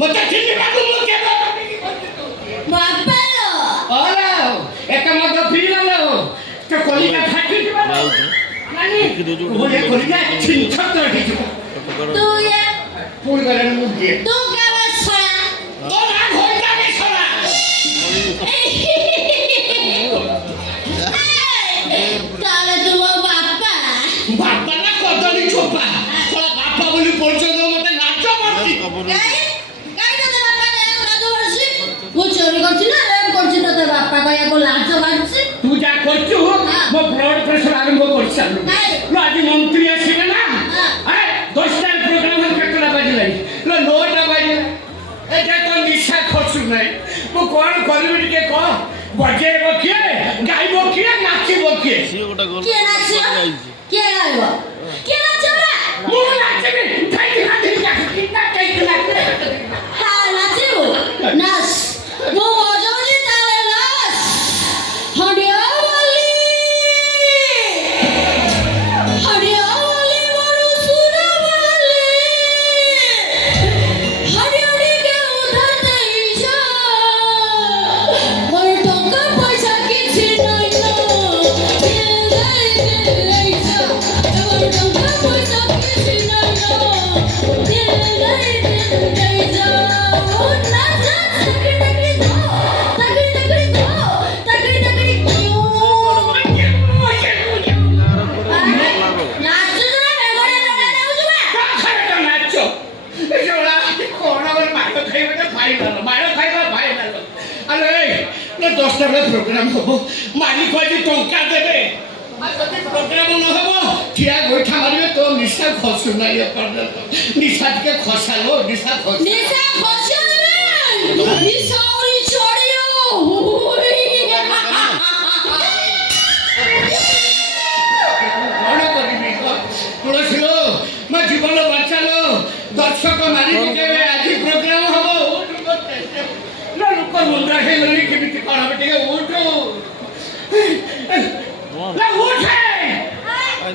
मते चिन्नी बाबू मु के बापा ओला एक मत फिरलो तो कोलिका फाटी दिबा नानी बोले कोलिका छिनछत रही तू ये फूल करे मुझे तू क्या बस छोड़ा तो ना होइता के छोड़ा ताले तू बापा बापा ना कदली छोपा तोला बापा बोली परिचय दो मते नाच मारती काय तो बापा ने लाज मारছি वो चोरी करছি না রেপ করছি তো তোর বাপা কয়া কো লাজ মারছি तू जा करछु मो ब्लड प्रेशर आरंभ करछालु लो आज मंत्री आसीले ना ए 10 टा प्रोग्राम केतला बाजिलाई लो 9 टा बाजिला ए जे तो निशा खसु नै मो कोन करबि के को बजेबो के गाइबो के नाचिबो के কে নাচছে কে গাইবো কে নাচছে না मो नाचबे ठाई खाती कितना काई नाचबे হ্যাঁ নাচিবো নাচ वो মজুরি তালে নাচ হরিয়াওয়ালি হরিয়াওয়ালি মরু সুরাওয়ালি হরিয়াওয়ালি কে উধার দেইছা ওই টাকা পয়সা কিছু নাই না দিল দেইছা ওই টাকা পয়সা কিছু নাই না দিল দেইছা ও নাচ তকড়ি তকড়ি দো তকড়ি তকড়ি দো তকড়ি তকড়ি কিউ নাচ না মেগরে না যাউবা খাইটা নাচো এজোলা কোন আবার মাইরো খাইবে ফাইনাল মাইরো খাইবা ফাইনাল আরে না 10 টা প্রোগ্রাম হবো মালিক কই টঙ্কা দেবে আর যদি প্রোগ্রাম ন হবো ঠিয়া গোইঠা মারিবে তো নিশা খসু নাই পর্যন্ত নিশাকে খসালো নিশা খস নিশা খসিবে নিশা ওই ছড়িও কোন করিবি তুলসী মা জীবন বাঁচালো দর্শক মারি দিবে আজি প্রোগ্রাম হবো না লোক মুন্ডা হেলনি কেমিতি কোন হবে টিকে উঠো না উঠে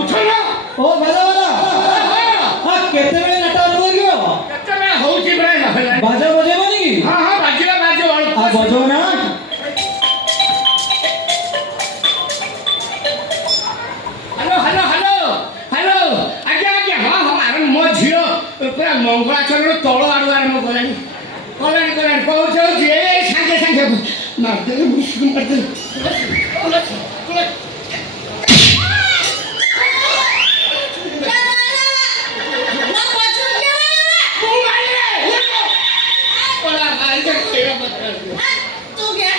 উঠো না ओ बाजा वाला हां केते बेले नाटक लगियो কেতবে হউছি বড় না बाजा बजेबो नी हां हां बाजियो बाजियो आ बजो ना हेलो हेलो हेलो हेलो आज्ञा आज्ञा हां हां अरे मो झियो पूरा मंगलाचरण तळ आडू आरंभ कलानी कलानी कलानी कहू जे संगे संगे मारते मुस्कुन मारते না পছন্দ কে तू क्या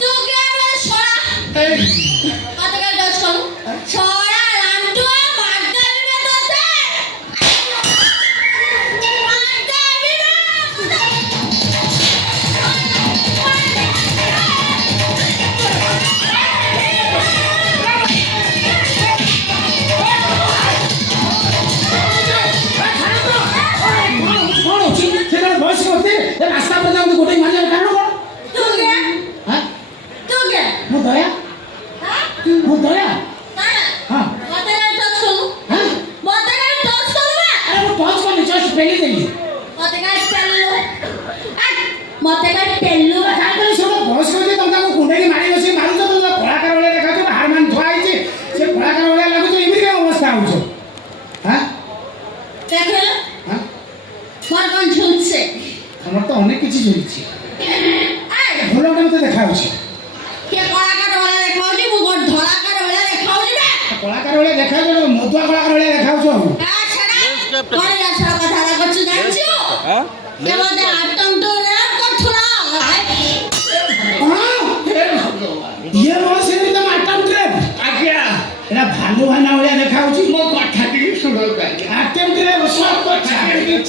तू क्या रे छोड़ा कत का डच करू छोड़ा लांटू मार देबे तोते मार देबे कोन होची सेटा बस करते रास्ता पर जाऊ गोटे माने कानो कोन तू क्या हां तू क्या मो दया हां मो दया ताना हां मते का टच करू हां मते का टच करू ना अरे वो टच को जस्ट पेली देली मते का टेल्लू मते का टेल्लू काय करे सब बस करते तुमका को कुंडे की मारी बसी मारू तो कलाकार वाले देखा तो हार मान थुआ आइছে से कलाकार वाले लागु तो इमिरे अवस्था होछ हां देखो हां मोर कोन झुलছে हमर तो अनेक किछि झुरिछि ए भलो के मते देखा होछि के कलाकार वाला देखाउजी मु गोट धलाकार वाला देखाउजी ना कलाकार वाले देखा जो मधुआ कलाकार वाले देखा होछ आ छडा कोन यार कथा लागछु जानछु हां के मते आटम तो रैप करथुना हां हे भगवान ये रो से तो माटम ट्रेप आज्ञा एरा भालू भाना वाले देखा होछि मो कथा टी सुनो गाली आटम ट्रेप सब को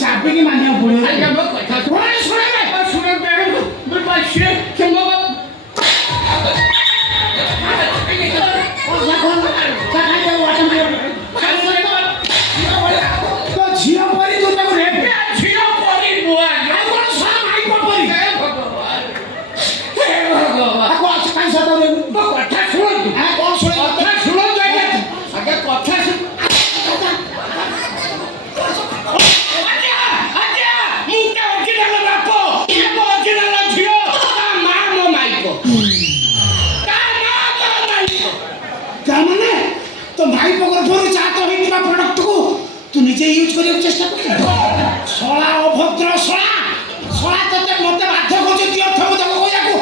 चापी की मानिया पड़े आज्ञा मो कथा सुनो मैं पाछे चंगो तो झियो परी तो तको रेप झियो परी नुआ आ कोन सा माई को परी हे भगवान हे भगवान आ को काई सता रे मो कथा सुनो आ कोन सुने कथा सुनो जाइए आगे कथा सुन आज्ञा आज्ञा मुंडा ତାମାନେ ତ ମାଇ ତରଫରୁ ଜାତ ହେଇଥିବା ପ୍ରଡକ୍ଟକୁ ତୁ ନିଜେ ୟୁଜ୍ କରିବାକୁ ଚେଷ୍ଟା କରୁଛୁ ଶଳା ଅଭଦ୍ର ଶଳା ଶଳା ତତେ ମତେ ବାଧ୍ୟ କରୁଛୁ ଦିଅ ଥବ ତାକୁ କହିବାକୁ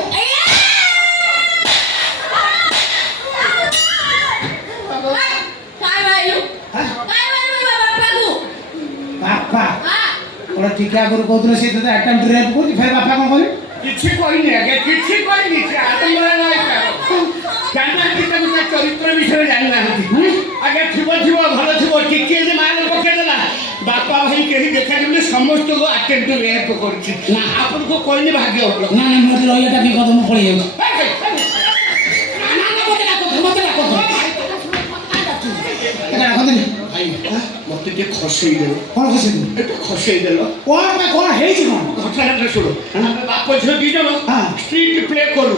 काय मायलू काय मायलू बाप्पाକୁ ବାପା ଗୋଟେ ଟିକା ଆଗରୁ କହୁଥିଲେ ସେ ତତେ ଆଟେମ୍ପ୍ଟ ରେପ୍ କରୁଛି ଫେର ବାପା କ'ଣ କରିବେ କିଛି କହିନି ଆଜ୍ଞା କିଛି କହିନି ସେ ଆତଙ୍କରା ଜାଣିନାହାନ୍ତି ତାକୁ ତା ଚରିତ୍ର ବିଷୟରେ ଜାଣିନାହାନ୍ତି ଆଜ୍ଞା ଥିବ ଭଲ ଥିବ ଟିକିଏ ଯେ ମାଲ ପକେଇଦେଲା ବାପା ଭାଇ କେହି ଦେଖାଯିବନି ସମସ୍ତଙ୍କୁ ଆଟେମ୍ପ୍ଟ ରେପ୍ କରୁଛି ନା ଆପଣଙ୍କୁ କହିନି ଭାଗ୍ୟ ଭଲ ନା ନା ମୋତେ ରହିବାଟା ବିପଦ ମୁଁ ପଳେଇ ଯାଉଛି ମତେ ଟିକେ ଖସେଇ ଦେଲ କ'ଣ ଖୁସି ଏଠୁ ଖସେଇ ଦେଲ କ'ଣ ପାଇଁ କ'ଣ ହେଇଛି କ'ଣ ଘଟଣାଟା ଶୁଣ ଆମେ ବାପ ଝିଅ ଦି ଜଣ ଷ୍ଟ୍ରିଟ୍ ପ୍ଲେ କରୁ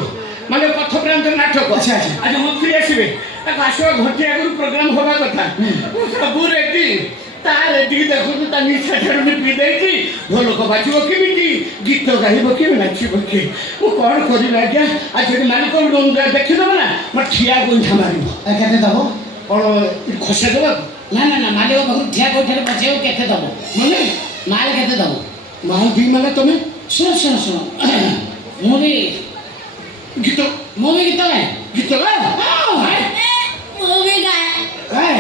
ମାନେ ପଥପ୍ରାନ୍ତ ନାଟକ ଆଚ୍ଛା ଆଚ୍ଛା ଆଜି ମନ୍ତ୍ରୀ ଆସିବେ ତାକୁ ଆସିବା ଘଣ୍ଟେ ଆଗରୁ ପ୍ରୋଗ୍ରାମ ହବା କଥା ସବୁ ରେଡି ତା ରେଡିକି ଦେଖନ୍ତୁ ତା ନିଶା ଛାଡୁନି ପିଇ ଦେଇଛି ଢୋଲକ ବାଜିବ କେମିତି ଗୀତ ଗାଇବ କେମିତି ନାଚିବ କିଏ ମୁଁ କ'ଣ କରିବି ଆଜ୍ଞା ଆଜି ଯଦି ମାଲିକ ଦେଖିଦେବ ନା ମୋ ଠିଆ ଗୋଇଠା ମାରିବ କେତେ ଦେବ କ'ଣ ଖସେଇ ଦେବାକୁ ନା ନା ନା ମାଲିକ ପାଖରୁ ଠିଆ କୋଉଠାରେ ବସେଇବ କେତେ ଦେବ ମାନେ ମାଲ କେତେ ଦେବ ମାଲ ଦି ମାନେ ତମେ ଶୁଣ ଶୁଣ ଶୁଣ ମୁଁ ବି ଗୀତ ଗୀତ ଗାଏ ଗୀତ ଗା ମୁଁ ବି ଗାଏ ଗାଏ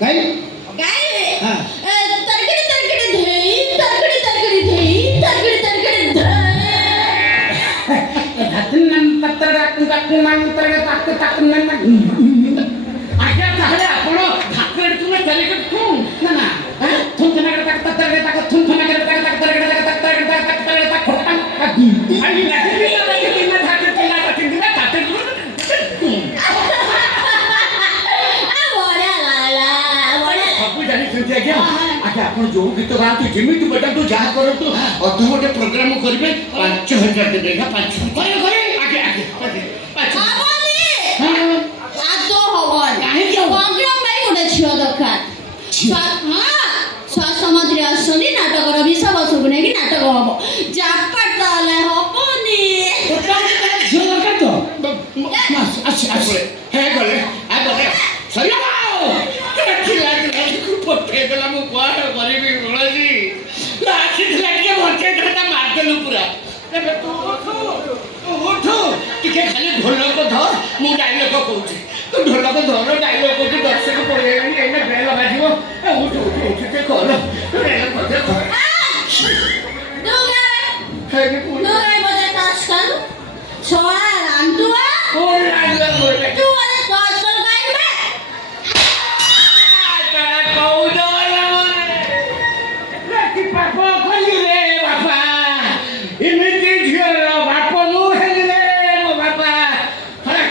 ଗାଇ ଗାଏ ହଁ तरकड़ी तरकड़ी धई तरकड़ी तरकड़ी धई तरकड़ी तरकड़ी धई धातुनां तत्र धातुनां तत्र धातुनां ଆଜ୍ଞା ତାହେଲେ ଆପଣ ଭାତରେ ତୁମେ ତାଲିକା ଠୁଁ ନା ନା ଥୁନ ଥୁନ କର ତାକ ତତ୍ର ତାକ ଥୁନ ଥୁନ କର ତାକ ତାକ ତର ତାକ ତର ତାକ ତର ତାକ ଖଟା ଆଜି ଲାଗିବି ନା ଲାଗିବି ନା ଧାତେ ପିଲା କାଟିବି ନା ଧାତେ ବଢିଆ ଲାଗଲା ବଢିଆ ସବୁ ଜାଣିଛନ୍ତି ଆଜ୍ଞା ଆଜ୍ଞା ଆପଣ ଯୋଉ ଗୀତ ଗାଆନ୍ତୁ ଯେମିତି ବଜାନ୍ତୁ ଯାହା କରନ୍ତୁ ଅଧଘଣ୍ଟେ ପ୍ରୋଗ୍ରାମ କରିବେ 5,000 ଦେବେ ନା 5,000 କରିବେ କରିବେ ଆଜ୍ଞା ଆଜ୍ଞା 5,000 ପ୍ରୋଗ୍ରାମ ପାଇଁ ଗୋଟେ ଝିଅ ଦରକାର ସ୍ୱାସ୍ଥ୍ୟ ମନ୍ତ୍ରୀ ଆସୁଛନ୍ତି ନାଟକର ବିଷୟବସ୍ତୁକୁ ନେଇକି ନାଟକ ହବ ଜାପାଟ ତାହେଲେ ହବନି ଝିଅ ଦରକାର ତ ହେ ଗଲେ ସରିଲା ପଠେଇଦେଲା ମୁଁ କ'ଣ କରିବି ବଳଜି ଆସିଥିଲା ଟିକେ ବଞ୍ଚେଇଥିଲା ତା ମାରିଦେଲୁ ପୁରା ଏବେ ତୁ ଉଠୁ ଟିକେ ଖାଲି ଢୋଲକ ଧ ମୁଁ ଡାଇଲଗ କହୁଛି ତୁ ଢୋଲକ ଧର ଡାଇଲଗ କହୁଛି ଦର୍ଶକ ପଳେଇଗଲାଣି ଏଇନା ବେଲ ବାଜିବ ଉଠୁ ଉଠୁ ଉଠୁ ଟିକେ କର ଡାଇଲଗ ମଧ୍ୟ ଏମିତି ଝିଅର ବାପ ମୁଁ ହେଲି ରେ ମୋ ବାପା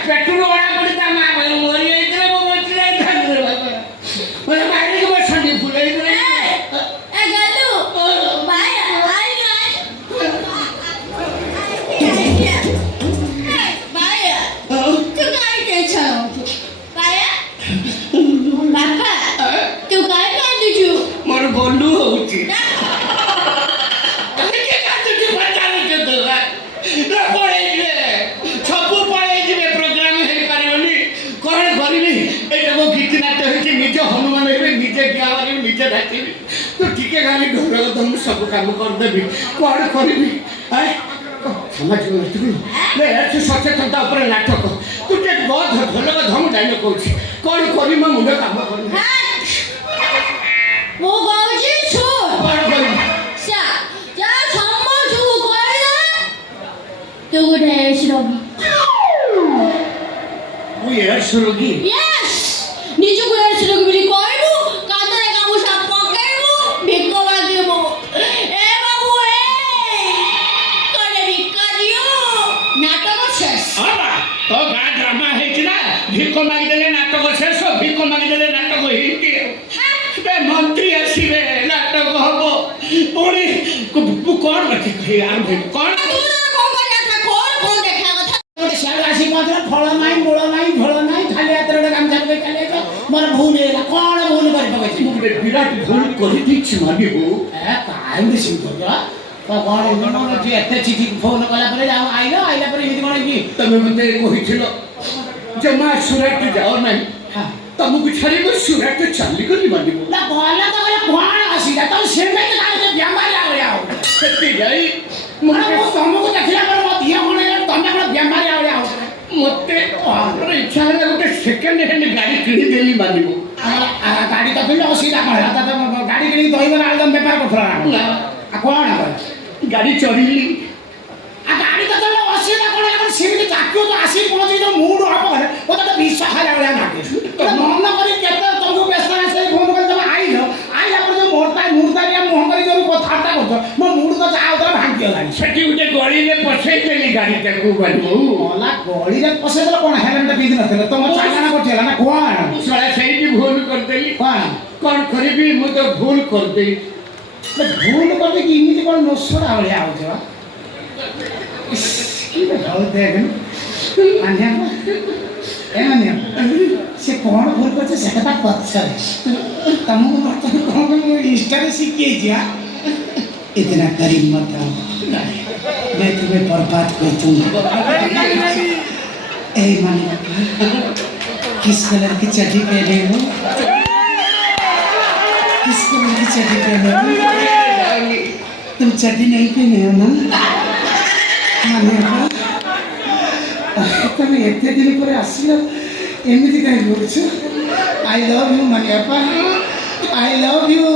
ପେଟରୁ ଅଣା ପଡ଼ି ତା ମା ମରିଯାଇଥିଲେ ମୁଁ ବଞ୍ଚି ଯାଇଥାନ୍ତି ରେ ବାପା ମୋତେ ମାରିକି ବସନ୍ତି ଫୁଲେଇ ମୋର ଗଣ୍ଡୁ ହଉଛି ସବୁ ପଳେଇଯିବେ ପ୍ରୋଗ୍ରାମ ହେଇପାରିବନି କ'ଣ କରିବି ଏଇଟା ମୋ ଗୀତିନାଟ୍ୟ ହେଇଛି ନିଜ ହନୁମାନ ହେବେ ନିଜେ ଡିଆ ମାରିବି ନିଜେ ନାଚିବି ତୁ ଟିକେ ଖାଲି ଢୋଲକ ଧମୁ ସବୁ କାମ କରିଦେବି କ'ଣ କରିବି ସାମାଜିକ ସଚେତନତା ଉପରେ ନାଟକ ତୁ ଟିକେ ଢୋଲକ ଧମୁ ଡାଇଲଗ କହୁଛି କ'ଣ କରିବି ମୋ ମୁଣ୍ଡ କାମ କରିବି ମୁଁ କହୁଛି ଶୁଣ କ'ଣ କରିବି ତୁ ଗୋଟେ ରୋଗୀ ମୁଁ ଏଡ୍ସ ରୋଗୀ ନିଜକୁ ଏଡ୍ସ ରୋଗୀ ବୋଲି କହିବୁ କାନ୍ଧରେ ଗାମୁଛା ପକେଇବୁ ଭିକ ମାଗିବୁ ଏ ବାବୁ କଲେ ଭିକ ଦିଅ ନାଟକ ଶେଷ ତୋ ଗାଁ ଡ୍ରାମା ହେଇଛି ନା ଭିକ ମାଗିଦେଲେ ନାଟକ ଶେଷ ଭିକ ମାଗିଦେଲେ ନାଟକ ହେଇଛି ମନ୍ତ୍ରୀ ଆସିବେ ନାଟକ ହବ ପୁଣି କ'ଣ କ'ଣ ଫଳ ନାହିଁ ମୂଳ ନାହିଁ ଫଳ ନାହିଁ ଖାଲି ହାତରେ ଗୋଟେ ଗାମୁଛା ପକେଇ ଚାଲି ଯାଇଛ ମୋର ଭୁଲ ହେଇଗଲା କ'ଣ ଭୁଲ କରି ପକେଇଛି ମୁଁ ଗୋଟେ ବିରାଟ ଭୁଲ କରିଦେଇଛି ମାନିବୁ କାହିଁକି ସିଏ କ'ଣ ଏତେ ଚିଠି ଫୋନ କଲା ପରେ ଆଇଲା ପରେ ଏମିତି କ'ଣ କି ତମେ ମୋତେ କହିଥିଲ ଜମା ସୁରାଟ ଯାଅ ନାହିଁ ହଁ ତମକୁ ଛାଡ଼ି ମୁଁ ସୁରାଟ ଚାଲିଗଲି ମାନିବ ନା ଭଲ ତ ଗଲେ କ'ଣ ଅସୁବିଧା ତମେ ସେମିତି କାହିଁକି ବେମାରିଆ ଭଳିଆ ହଉଛ ସେଠି ଯାଇ ମୁଁ ତମକୁ ଦେଖିଲା ପରେ ମୋ ଦିହ କ'ଣ ହେଇଗଲା ତମେ କ'ଣ ବେମାରିଆ ଭଳିଆ ହଉଛ ମୋତେ ମୋର ଇଚ୍ଛା ହେଲା ଗୋଟେ ସେକେଣ୍ଡ ହ୍ୟାଣ୍ଡ ଗାଡ଼ି କିଣିଦେଲି ମାନିବ ଗାଡ଼ି ତ କିଣିଲେ ଅସୁବିଧା କ'ଣ ହେଲା ତ ଗାଡ଼ି କିଣିକି ଦହିବରା ଆଳୁଦମ ବେପାର କରୁଥିଲା ନା ଆଉ କ'ଣ ଗାଡ଼ି ଚଢ଼ିଲି ଆଉ ଗାଡ଼ି ତ ଚଳିଲେ ଅସୁବିଧା କ'ଣ ହେଲା କ'ଣ ସେମିତି ଚାକିରି ତ ଆସିକି ପହଞ୍ଚିକି ତ ମୁଣ୍ଡ ହବ ଘରେ ମୋତେ ତ ବିଶ୍ୱାସ ହେଲା ଭଳିଆ ଲାଗେ ମନ କରି କେତେ ତମକୁ ବ୍ୟସ୍ତ ଆସି ଫୋନ୍ କରି ତମେ ଆଇଲା ପରେ ଯେଉଁ ମୁହୂର୍ତ୍ତାରିଆ ମୁହଁ କରି ଯେଉଁ କଥାବାର୍ତ୍ତା କରୁଛ ମୋ ମୁଣ୍ଡ ତ ଯାହା ହଉଥିଲା ଭାଙ୍ଗିଗଲାଣି ସେଠି ଗୋଟେ ଗଳିରେ ପଶେଇଦେଲି ଗାଡ଼ିଟାକୁ ମାନିବ ଗଲା ଗଳିରେ ପଶେଇଦେଲ କ'ଣ ହେଲେଣ୍ଟା ପିନ୍ଧି ନଥିଲେ ତମ ଚାଲାଣ କଟିଗଲା ନା କ'ଣ ଶଳା ସେଇଠି ଭୁଲ କରିଦେଲି କ'ଣ କ'ଣ କରିବି ମୁଁ ତ ଭୁଲ କରିଦେଲି ଭୁଲ କରିଦେଇକି ଏମିତି କ'ଣ ନୋସଡ଼ା ଭଳିଆ ହଉଛ ହଉ ଦେଖ ମାନିଆ ଏ ମାନିଆ ସେ କ'ଣ ଭୁଲ କରିছে ସେଟା ତା ପଛରେ ତମକୁ ବର୍ତ୍ତମାନ କ'ଣ ମୁଁ ଇନଷ୍ଟାରେ ଶିଖେଇଛି इतना करीब मत आओ मैं तुम्हें बर्बाद कर दूंगा ए मानिया किस कलर की चड्डी पहने हो किस कलर की चड्डी पहने हो तुम चड्डी नहीं पहने हो ना मानिया तुम एते दिन पर आसिल एमती कहीं बोलछ आई लव यू मानिया आई लव यू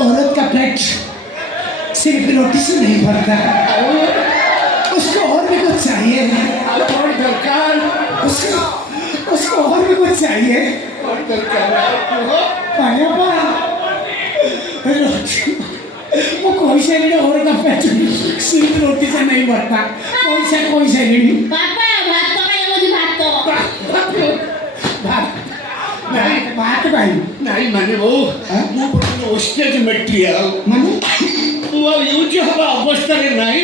औरत का पेट सिर्फ रोटी से नहीं भरता उसको और भी कुछ चाहिए और दरकार उसको और भी कुछ चाहिए और दरकार वो कोई से नहीं औरत का पेट सिर्फ रोटी से नहीं भरता कोई से नहीं ବାପା ଭାତ ଖାଇବାକୁ ଭାତ बात भाई नहीं मानिब ମୁଁ ଗୋଟେ ଓଷ୍ଟେଜ ମେଟେରିଆଲ ମାନେ ମୁଁ ଆଉ ୟୁଜ୍ ହେବା ଅବସ୍ଥାରେ ନାହିଁ